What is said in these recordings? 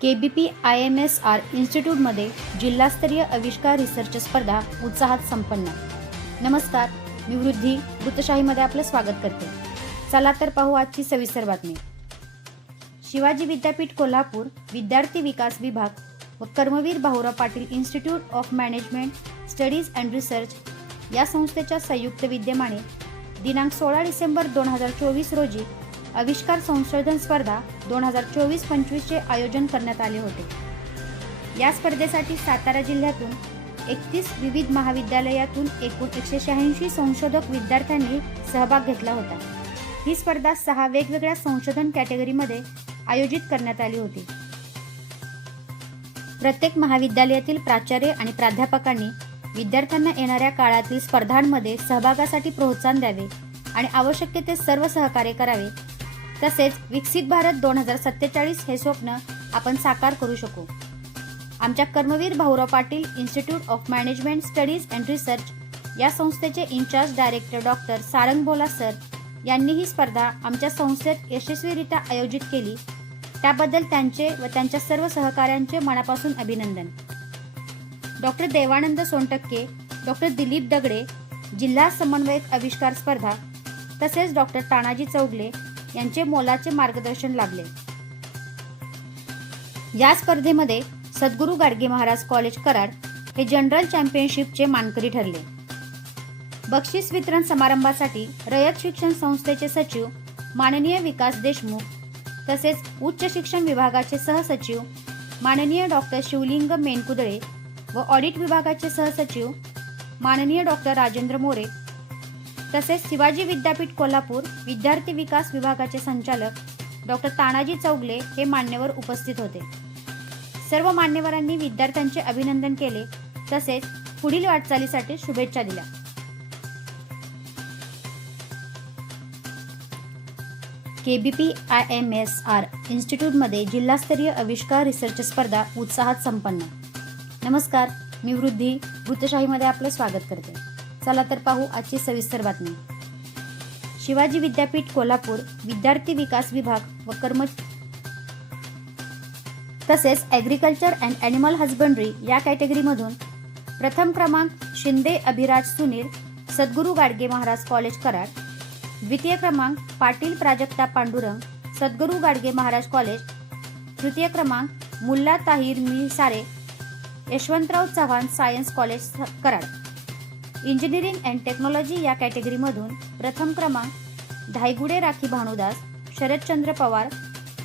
K B P I M S R इन्स्टिट्यूटमध्ये जिल्हास्तरीय Avishkar research स्पर्धा उत्साहात संपन्न. नमस्कार मी वृद्धी वृत्तशाहीमध्ये आपलं स्वागत करते. चला तर पाहू आजची सविस्तर बातमी. शिवाजी विद्यापीठ कोल्हापूर विद्यार्थी विकास विभाग व Karmaveer Bhaurao Patil institute of management studies and research या संस्थेच्या संयुक्त विद्यमाने दिनांक सोळा डिसेंबर दोन हजार चोवीस रोजी आविष्कार संशोधन स्पर्धा दोन हजार चोवीस पंचवीसचे आयोजन करण्यात आले होते. या स्पर्धेसाठी सातारा जिल्ह्यातून एकतीस विविध महाविद्यालयातून एकूण एकशे शहाऐंशी संशोधक विद्यार्थ्यांनी सहभाग घेतला होता. ही स्पर्धा सहा वेगवेगळ्या संशोधन कॅटेगरीमध्ये आयोजित करण्यात आली होती. प्रत्येक महाविद्यालयातील प्राचार्य आणि प्राध्यापकांनी विद्यार्थ्यांना येणाऱ्या काळातील स्पर्धांमध्ये सहभागासाठी प्रोत्साहन द्यावे आणि आवश्यक ते सर्व सहकार्य करावे तसेच विकसित भारत दोन हजार सत्तेचाळीस हे स्वप्न आपण साकार करू शकू. आमच्या Karmaveer Bhaurao Patil institute of management studies and research या संस्थेचे इन्चार्ज डायरेक्टर डॉक्टर सारंग बोला सर यांनी ही स्पर्धा आमच्या संस्थेत यशस्वीरित्या आयोजित केली. त्याबद्दल त्यांचे व त्यांच्या सर्व सहकाऱ्यांचे मनापासून अभिनंदन. डॉक्टर देवानंद सोनटक्के डॉक्टर दिलीप दगडे जिल्हा समन्वयक आविष्कार स्पर्धा तसेच डॉक्टर तानाजी चौगले यांचे मोलाचे मार्गदर्शन लाभले या स्पर्धेमध्ये सद्गुरू गाडगे महाराज कॉलेज कराड हे जनरल चॅम्पियनशिपचे मानकरी ठरले. बक्षीस वितरण समारंभासाठी रयत शिक्षण संस्थेचे सचिव माननीय विकास देशमुख तसेच उच्च शिक्षण विभागाचे सहसचिव माननीय डॉक्टर शिवलिंग मेनकुदळे व ऑडिट विभागाचे सहसचिव माननीय डॉक्टर राजेंद्र मोरे तसेच शिवाजी विद्यापीठ कोल्हापूर विद्यार्थी विकास विभागाचे संचालक डॉक्टर तानाजी चौगले हे मान्यवर उपस्थित होते. सर्व मान्यवरांनी विद्यार्थ्यांचे अभिनंदन केले तसेच पुढील वाटचालीसाठी शुभेच्छा दिल्या. K B P I M S R इन्स्टिट्यूटमध्ये जिल्हास्तरीय आविष्कार रिसर्च स्पर्धा उत्साहात संपन्न. नमस्कार मी वृद्धी वृत्तशाहीमध्ये आपलं स्वागत करते. चला तर पाहू आजची सविस्तर बातमी. शिवाजी विद्यापीठ कोल्हापूर विद्यार्थी विकास विभाग व कर्म तसेच ॲग्रिकल्चर अँड ॲनिमल हजबंड्री या कॅटेगरीमधून प्रथम क्रमांक शिंदे अभिराज सुनील सद्गुरू गाडगे महाराज कॉलेज कराड द्वितीय क्रमांक पाटील प्राजक्ता पांडुरंग सद्गुरू गाडगे महाराज कॉलेज तृतीय क्रमांक मुल्ला ताहिर मी सारे Yashwantrao Chavan science college Karad. Engineering and technology या कॅटेगरीमधून प्रथम क्रमांक धायगुडे राखी भानुदास शरदचंद्र पवार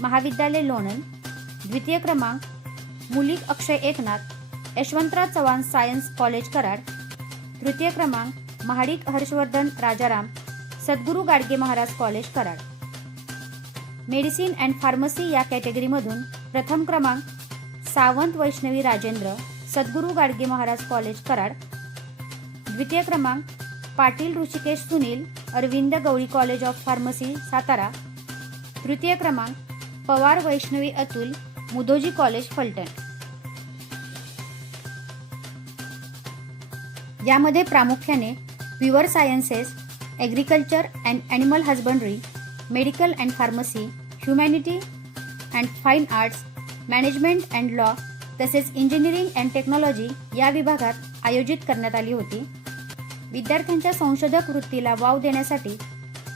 महाविद्यालय लोणंद. द्वितीय क्रमांक मुलिक अक्षय एकनाथ यशवंतराव चव्हाण सायन्स कॉलेज कराड. तृतीय क्रमांक Mahadik Harshvardhan Rajaram Sadguru Gadge Maharaj college Karad. Medicine and pharmacy या कॅटेगरीमधून प्रथम क्रमांक सावंत वैष्णवी राजेंद्र सद्गुरू गाडगे महाराज कॉलेज कराड. द्वितीय क्रमांक Patil Hrishikesh Sunil Arvind Gawali college of pharmacy Satara. तृतीय क्रमांक पवार वैष्णवी अतुल मुदोजी कॉलेज फलटण. यामध्ये प्रामुख्याने pure sciences agriculture and animal husbandry medical and pharmacy humanity and fine arts management and law तसेच इंजिनिअरिंग अँड टेक्नॉलॉजी या विभागात आयोजित करण्यात आली होती. विद्यार्थ्यांच्या संशोधक वृत्तीला वाव देण्यासाठी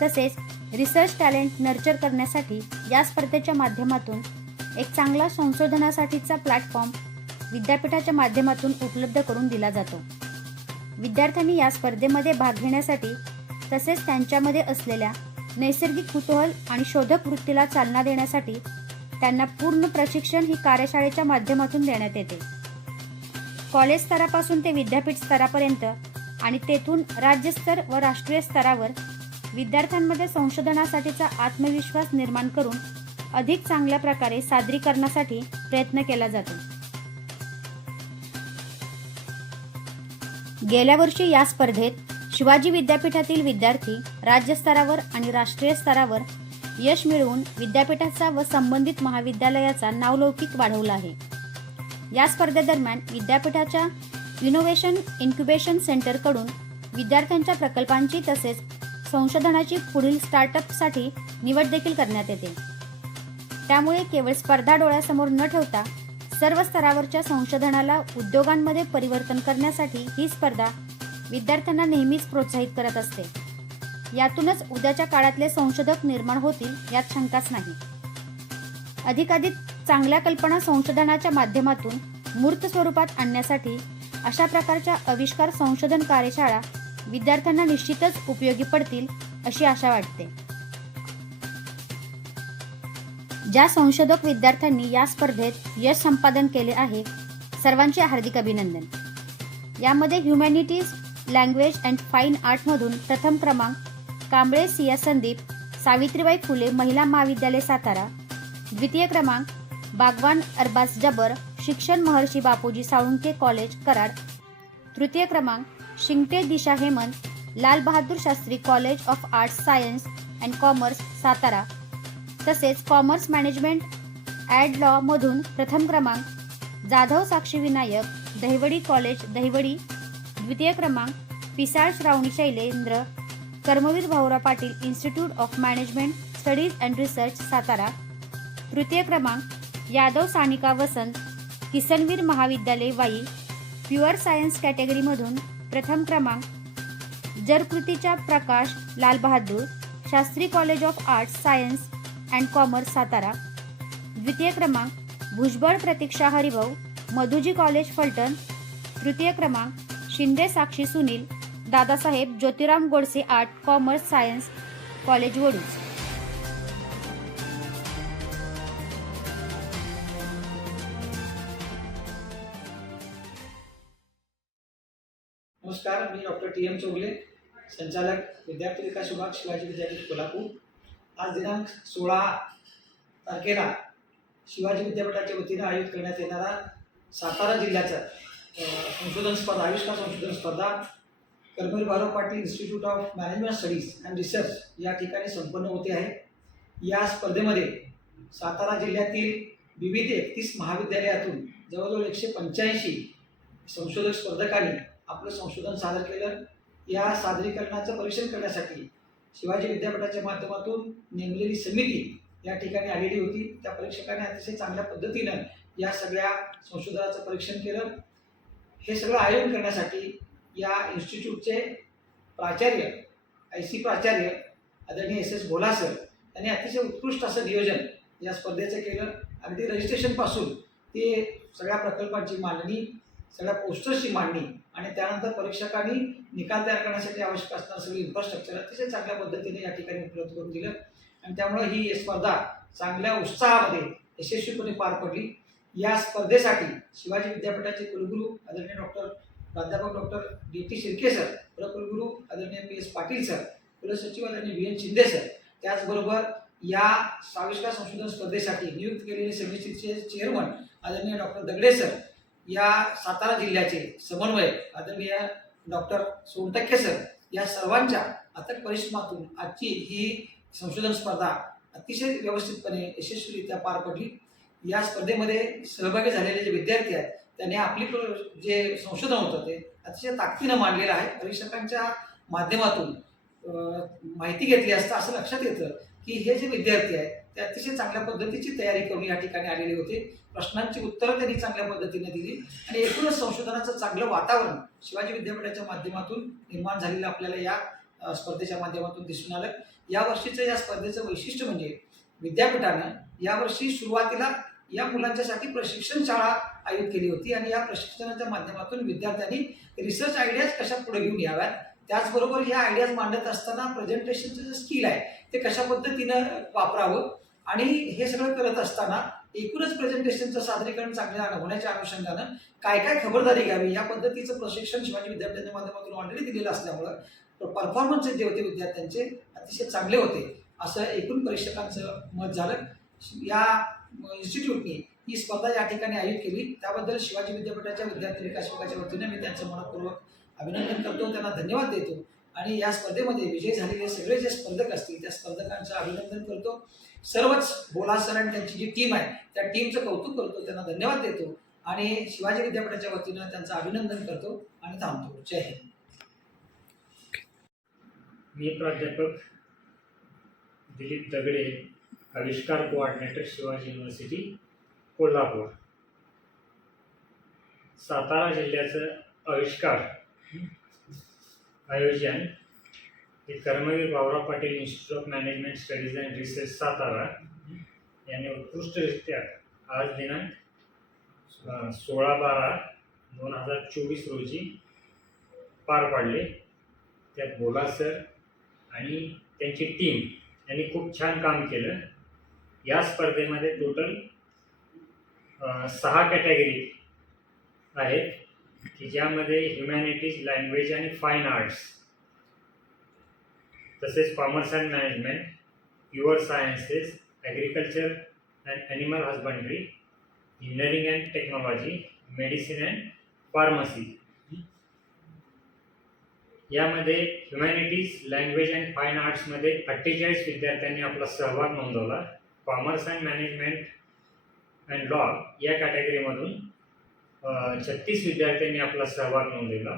तसेच रिसर्च टॅलेंट नर्चर करण्यासाठी या स्पर्धेच्या माध्यमातून एक चांगला संशोधनासाठीचा प्लॅटफॉर्म विद्यापीठाच्या माध्यमातून उपलब्ध करून दिला जातो. विद्यार्थ्यांनी या स्पर्धेमध्ये भाग घेण्यासाठी तसेच त्यांच्यामध्ये असलेल्या नैसर्गिक कुतूहल आणि शोधक वृत्तीला चालना देण्यासाठी त्यांना पूर्ण प्रशिक्षण ही कार्यशाळेच्या माध्यमातून देण्यात येते. कॉलेज स्तरापासून ते विद्यापीठ स्तरापर्यंत आणि तेथून राज्यस्तर व राष्ट्रीय स्तरावर विद्यार्थ्यांमध्ये संशोधनासाठीचा आत्मविश्वास निर्माण करून अधिक चांगल्या प्रकारे सादरीकरणासाठी प्रयत्न केला जातो. गेल्या वर्षी या स्पर्धेत शिवाजी विद्यापीठातील विद्यार्थी राज्यस्तरावर आणि राष्ट्रीय स्तरावर यश मिळवून विद्यापीठाचा व संबंधित महाविद्यालयाचा नावलौकिक वाढवला आहे. या स्पर्धेदरम्यान विद्यापीठाच्या इनोव्हेशन इन्क्युबेशन सेंटरकडून विद्यार्थ्यांच्या प्रकल्पांची तसेच संशोधनाची पुढील स्टार्टअपसाठी निवड देखील करण्यात येते. त्यामुळे केवळ स्पर्धा डोळ्यासमोर न ठेवता सर्व स्तरावरच्या संशोधनाला उद्योगांमध्ये परिवर्तन करण्यासाठी ही स्पर्धा विद्यार्थ्यांना नेहमीच प्रोत्साहित करत असते. यातूनच उद्याच्या काळातले संशोधक निर्माण होतील यात शंकाच नाही. अधिकाधिक चांगल्या कल्पना संशोधनाच्या माध्यमातून मूर्त स्वरूपात आणण्यासाठी अशा प्रकारच्या आविष्कार संशोधन कार्यशाळा विद्यार्थ्यांना निश्चितच उपयोगी पडतील अशी आशा वाटते. ज्या संशोधक विद्यार्थ्यांनी या स्पर्धेत यश संपादन केले आहे सर्वांचे हार्दिक अभिनंदन. यामध्ये ह्युमॅनिटीज लँग्वेज अँड फाईन आर्टमधून प्रथम क्रमांक कांबळे सिया संदीप सावित्रीबाई फुले महिला महाविद्यालय सातारा द्वितीय क्रमांक बागवान अरबाज जबर शिक्षण महर्षी बापूजी साळुंके कॉलेज कराड. तृतीय क्रमांक Shingte Disha Hemant Lal Bahadur Shastri college of arts science and commerce Satara. तसेच कॉमर्स मॅनेजमेंट ॲड लॉ मधून प्रथम क्रमांक जाधव साक्षी विनायक दहिवडी कॉलेज दहिवडी. द्वितीय क्रमांक Pisal Shravani Shailendra Karmaveer Bhaurao Patil institute of management studies and research Satara. तृतीय क्रमांक यादव सानिका वसंत किसनवीर महाविद्यालय Wai pure science कॅटेगरीमधून प्रथम क्रमांक जरकृतीच्या Prakash Lal Bahadur Shastri college of arts science and commerce Satara. द्वितीय क्रमांक भुजबळ प्रतीक्षा हरिभाऊ मधुजी कॉलेज फलटण. तृतीय क्रमांक Shinde Sakshi Sunil Dadasaheb Jyotiram Godse art commerce science college Vaduj. नमस्कार मी डॉक्टर टी एम चोगले संचालक विद्यार्थी विकास विभाग शिवाजी विद्यापीठ कोल्हापूर. आज दिनांक सोळा तारखेला शिवाजी विद्यापीठाच्या वतीनं आयोजित करण्यात येणारा सातारा जिल्ह्याचा संशोधन स्पर्धा आविष्कार संशोधन स्पर्धा Karmaveer Bhaurao Patil institute of management studies and research या ठिकाणी संपन्न होते आहे. या स्पर्धेमध्ये सातारा जिल्ह्यातील विविध एकतीस महाविद्यालयातून जवळजवळ एकशे पंच्याऐंशी संशोधक स्पर्धकांनी आपलं संशोधन सादर केलं. या सादरीकरणाचं परीक्षण करण्यासाठी शिवाजी विद्यापीठाच्या माध्यमातून नेमलेली समिती या ठिकाणी आलेली होती. त्या परीक्षकाने अतिशय चांगल्या पद्धतीनं या सगळ्या संशोधनाचं परीक्षण केलं. हे सगळं आयोजन करण्यासाठी या इन्स्टिट्यूटचे प्राचार्य आय सी प्राचार्य आदरणीय एस एस भोला सर यांनी अतिशय उत्कृष्ट असं नियोजन या स्पर्धेचं केलं. अगदी रजिस्ट्रेशनपासून ते सगळ्या प्रकल्पांची मांडणी सगळ्या पोस्टर्सची मांडणी आणि त्यानंतर परीक्षकांनी निकाल तयार करण्यासाठी आवश्यक असणारं सगळं इन्फ्रास्ट्रक्चर अतिशय चांगल्या पद्धतीने या ठिकाणी उपलब्ध करून दिलं. आणि त्यामुळे ही स्पर्धा चांगल्या उत्साहामध्ये यशस्वीपणे पार पडली. या स्पर्धेसाठी शिवाजी विद्यापीठाचे कुलगुरू आदरणीय डॉक्टर प्राध्यापक doctor D T Shirke sir कुलगुरू आदरणीय पी एस पाटील सर कुलसचिव आदरणीय व्ही एन शिंदे सर त्याचबरोबर या साविष्कार संशोधन स्पर्धेसाठी नियुक्त केलेले समितीचे चेअरमन आदरणीय डॉक्टर दगडे सर या सातारा जिल्ह्याचे समन्वयक आदरणीय डॉक्टर सोनटक्के सर या सर्वांच्या अथक परिश्रमातून आजची ही संशोधन स्पर्धा अतिशय व्यवस्थितपणे यशस्वीरित्या पार पडली. या स्पर्धेमध्ये सहभागी झालेले जे विद्यार्थी आहेत त्यांनी आपली जे संशोधन होतं ते अतिशय ताकदीनं मांडलेलं आहे. परीक्षकांच्या माध्यमातून माहिती घेतली असता असं लक्षात येतं की हे जे विद्यार्थी आहेत ते अतिशय चांगल्या पद्धतीची तयारी करून या ठिकाणी आलेले होते. प्रश्नांची उत्तरं त्यांनी चांगल्या पद्धतीने दिली आणि एकूणच संशोधनाचं चांगलं वातावरण शिवाजी विद्यापीठाच्या माध्यमातून निर्माण झालेलं आपल्याला या स्पर्धेच्या माध्यमातून दिसून आलं. यावर्षीचं या स्पर्धेचं वैशिष्ट्य म्हणजे विद्यापीठानं यावर्षी सुरुवातीला या मुलांच्यासाठी प्रशिक्षण शाळा आयोजित केली होती आणि या प्रशिक्षणाच्या माध्यमातून विद्यार्थ्यांनी रिसर्च आयडियाज कशा पुढे घेऊन याव्यात त्याचबरोबर ह्या आयडियाज मांडत असताना प्रेझेंटेशनचं जे स्किल आहे ते कशा पद्धतीनं वापरावं आणि हे सगळं करत असताना एकूणच प्रेझेंटेशनचं सादरीकरण चांगल्या होण्याच्या अनुषंगानं काय काय खबरदारी घ्यावी या पद्धतीचं प्रशिक्षण शिवाजी विद्यापीठाच्या माध्यमातून ऑलरेडी दिलेलं असल्यामुळं परफॉर्मन्स जे होते विद्यार्थ्यांचे अतिशय चांगले होते असं एकूण परीक्षकांचं मत झालं. या इन्स्टिट्यूटने ही स्पर्धा या ठिकाणी आयोजित केली. त्याबद्दल शिवाजी विद्यापीठाच्या विद्यार्थी विकास विभागाच्या वतीने मी त्यांचं मनपूर्वक अभिनंदन करतो. त्यांना धन्यवाद देतो. आणि या स्पर्धेमध्ये विजयी झालेले सगळे जे स्पर्धक असतील त्या स्पर्धकांचं अभिनंदन करतो. सर्वच बोला सर आणि त्यांची जी टीम आहे त्या टीमचं कौतुक करतो त्यांना धन्यवाद देतो. आणि शिवाजी विद्यापीठाच्या वतीनं त्यांचं अभिनंदन करतो आणि थांबतो. जय हिंद. मी प्राध्यापक दिलीप दगडे आविष्कार कोऑर्डिनेटर शिवाजी युनिव्हर्सिटी कोल्हापूर. सातारा जिल्ह्याचं आविष्कार. आयोजन हे Karmaveer Bhaurao Patil institute of management studies and research Satara. यांनी उत्कृष्टरित्या आज दिनांक सोळा बारा दोन हजार चोवीस रोजी पार पाडले. त्यात बोला सर आणि त्यांची टीम यांनी खूप छान काम केलं. या स्पर्धेमध्ये टोटल सहा कॅटेगरी आहेत. की ज्यामध्ये ह्युमॅनिटीज लँग्वेज आणि फाईन आर्ट्स तसेच commerce and management pure sciences agriculture and animal husbandry engineering and technology medicine and pharmacy यामध्ये ह्युमॅनिटीज लँग्वेज अँड फाईन आर्ट्समध्ये अठ्ठेचाळीस विद्यार्थ्यांनी आपला सहभाग नोंदवला. Commerce and management and law या कॅटेगरीमधून छत्तीस विद्यार्थ्यांनी आपला सहभाग नोंदवला.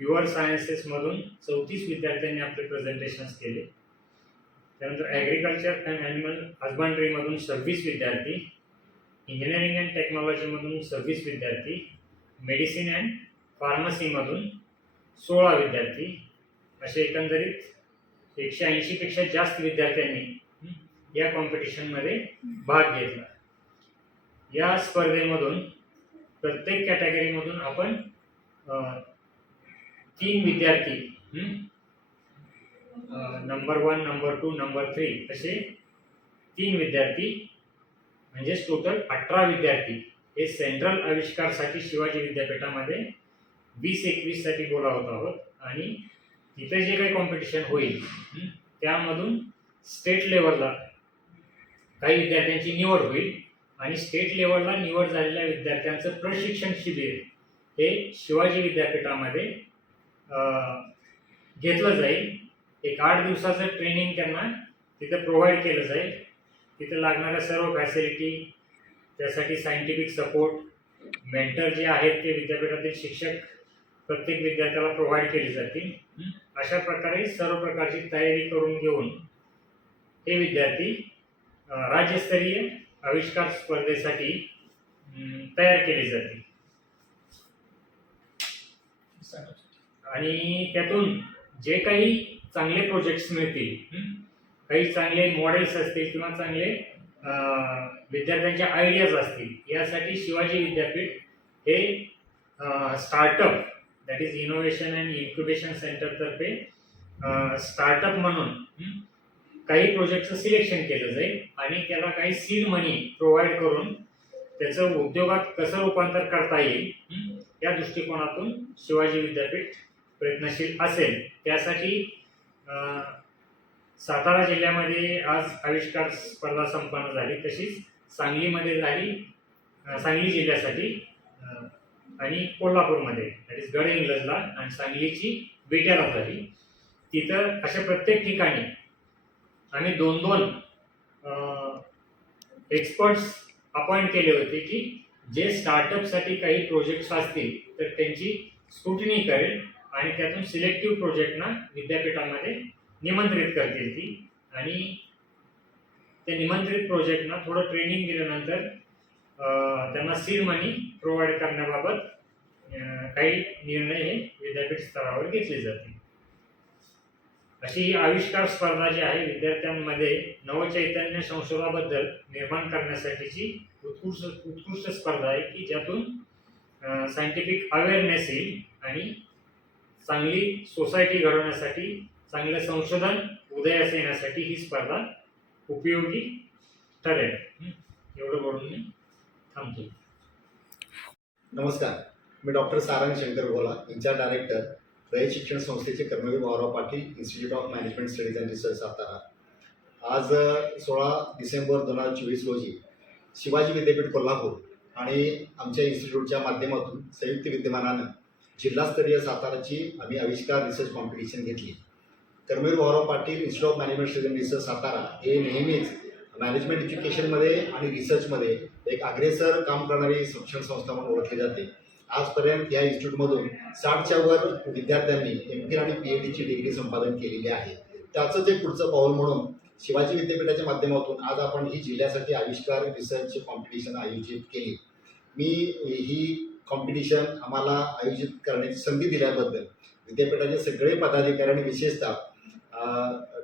प्युअर सायन्सेसमधून चौतीस विद्यार्थ्यांनी आपले प्रेझेंटेशन्स केले. त्यानंतर ॲग्रिकल्चर अँड ॲनिमल हजबंड्रीमधून सव्वीस विद्यार्थी इंजिनिअरिंग अँड टेक्नॉलॉजीमधून सव्वीस विद्यार्थी मेडिसिन अँड फार्मसीमधून सोळा विद्यार्थी. असे एकंदरीत एकशे ऐंशीपेक्षा जास्त विद्यार्थ्यांनी या कॉम्पिटिशनमध्ये भाग घेतला. या स्पर्धेमधून प्रत्येक कॅटेगरीमधून आपण तीन विद्यार्थी number one number two number three असे तीन विद्यार्थी म्हणजेच टोटल अठरा विद्यार्थी. हे सेंट्रल आविष्कारसाठी शिवाजी विद्यापीठामध्ये वीस एकवीससाठी बोलावत आहोत आणि तिथे जे काही कॉम्पिटिशन होईल त्यामधून स्टेट लेवलला काही विद्यार्थ्यांची निवड होईल. आणि स्टेट लेवलला निवड झालेल्या विद्यार्थ्यांचं प्रशिक्षण शिबिर हे शिवाजी विद्यापीठामध्ये घेतलं जाईल. एक आठ दिवसाचं ट्रेनिंग त्यांना तिथं प्रोव्हाइड केलं जाईल. तिथं लागणाऱ्या सर्व फॅसिलिटी त्यासाठी सायंटिफिक सपोर्ट मेंटर जे आहेत ते विद्यापीठातील शिक्षक प्रत्येक विद्यार्थ्याला प्रोव्हाइड केले जातील. अशा प्रकारे सर्व प्रकारची तयारी करून घेऊन हे विद्यार्थी राज्यस्तरीय आविष्कार स्पर्धेसाठी तयार केले जाते. आणि त्यातून जे काही चांगले प्रोजेक्ट्स मिळतील काही चांगले मॉडेल्स असतील किंवा चांगले विद्यार्थ्यांच्या आयडियाज असतील यासाठी शिवाजी विद्यापीठ हे startup that is innovation and incubation सेंटरतर्फे startup म्हणून काही प्रोजेक्टचं सिलेक्शन केलं जाईल आणि त्याला काही सीड मनी प्रोव्हाइड करून त्याचं उद्योगात कसं रूपांतर करता येईल या दृष्टिकोनातून शिवाजी विद्यापीठ प्रयत्नशील असेल. त्यासाठी सातारा जिल्ह्यामध्ये आज आविष्कार स्पर्धा संपन्न झाली तशीच सांगलीमध्ये झाली सांगली जिल्ह्यासाठी आणि कोल्हापूरमध्ये दॅट इज गड इंग्लजला आणि सांगलीची बेट्याला झाली. तिथं अशा प्रत्येक ठिकाणी आम्ही दोन दोन एक्सपर्ट्स अपॉइंट केले होते की जे स्टार्टअपसाठी काही प्रोजेक्ट्स असतील तर त्यांची स्क्रुटनी करेल आणि त्यातून सिलेक्टिव्ह प्रोजेक्टना विद्यापीठामध्ये निमंत्रित करतील ती. आणि त्या निमंत्रित प्रोजेक्टना थोडं ट्रेनिंग दिल्यानंतर त्यांना सीड मनी प्रोव्हाइड करण्याबाबत काही निर्णय हे विद्यापीठ स्तरावर घेतले जातील. अशी ही आविष्कार स्पर्धा जी आहे विद्यार्थ्यांमध्ये नवचैतन्य संशोधाबद्दल निर्माण करण्यासाठीची उत्कृष्ट उत्कृष्ट स्पर्धा आहे की ज्यातून सायंटिफिक अवेअरनेस येईल आणि चांगली सोसायटी घडवण्यासाठी चांगलं संशोधन उदयास येण्यासाठी ही स्पर्धा उपयोगी ठरेल. एवढं बोलून मी थांबतो. नमस्कार. मी डॉक्टर सारंग शंकर बोला इंचार्ज डायरेक्टर रयत शिक्षण संस्थेचे Karmaveer Bhaurao Patil institute of management studies and research Satara. आज सोळा डिसेंबर दोन हजार चोवीस रोजी शिवाजी विद्यापीठ कोल्हापूर आणि आमच्या इन्स्टिट्यूटच्या माध्यमातून संयुक्त विद्यमानानं जिल्हास्तरीय साताराची आम्ही आविष्कार रिसर्च कॉम्पिटिशन घेतली. Karmaveer Bhaurao Patil institute of management studies and research Satara हे नेहमीच मॅनेजमेंट एज्युकेशनमध्ये आणि रिसर्चमध्ये एक अग्रेसर काम करणारी शिक्षण संस्था म्हणून ओळखली जाते. आजपर्यंत या इन्स्टिट्यूटमधून साठच्या वर विद्यार्थ्यांनी एम फिल आणि पी एच डीची डिग्री संपादन केलेली आहे. त्याचंच एक पुढचं पाऊल म्हणून शिवाजी विद्यापीठाच्या माध्यमातून आज आपण ही जिल्ह्यासाठी आविष्कार रिसर्च कॉम्पिटिशन आयोजित केली. मी ही कॉम्पिटिशन आम्हाला आयोजित करण्याची संधी दिल्याबद्दल विद्यापीठाचे सगळे पदाधिकारी आणि विशेषतः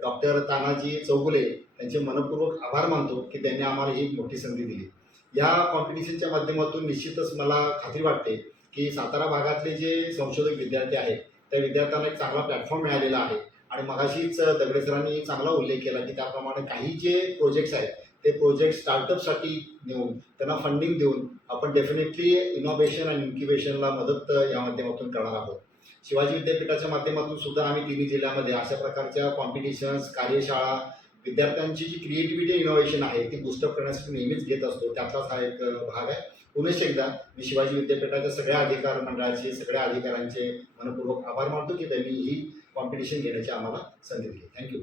डॉक्टर तानाजी चौगुले यांचे मनपूर्वक आभार मानतो की त्यांनी आम्हाला ही मोठी संधी दिली. या कॉम्पिटिशनच्या माध्यमातून निश्चितच मला खात्री वाटते की सातारा भागातले जे संशोधक विद्यार्थी आहेत त्या विद्यार्थ्यांना एक चांगला प्लॅटफॉर्म मिळालेला आहे. आणि मगाशीच दगडे सरांनी चांगला उल्लेख केला की त्याप्रमाणे काही जे प्रोजेक्ट्स आहेत ते प्रोजेक्ट स्टार्टअपसाठी नेऊन त्यांना फंडिंग देऊन आपण डेफिनेटली इनोव्हेशन आणि इन्क्युबेशनला मदत या माध्यमातून करणार आहोत. शिवाजी विद्यापीठाच्या माध्यमातून सुद्धा आम्ही तिन्ही जिल्ह्यामध्ये अशा प्रकारच्या कॉम्पिटिशन्स कार्यशाळा विद्यार्थ्यांची जी क्रिएटिव्हिटी इनोव्हेशन आहे ती बुस्टअप करण्यासाठी नेहमीच घेत असतो. त्याचाच हा एक भाग आहे. पुनश एकदा मी शिवाजी विद्यापीठाच्या सगळ्या अधिकार मंडळाचे सगळ्या अधिकाऱ्यांचे मनपूर्वक आभार मानतो की त्यांनी ही कॉम्पिटिशन घेण्याची आम्हाला संधी दिली. थँक्यू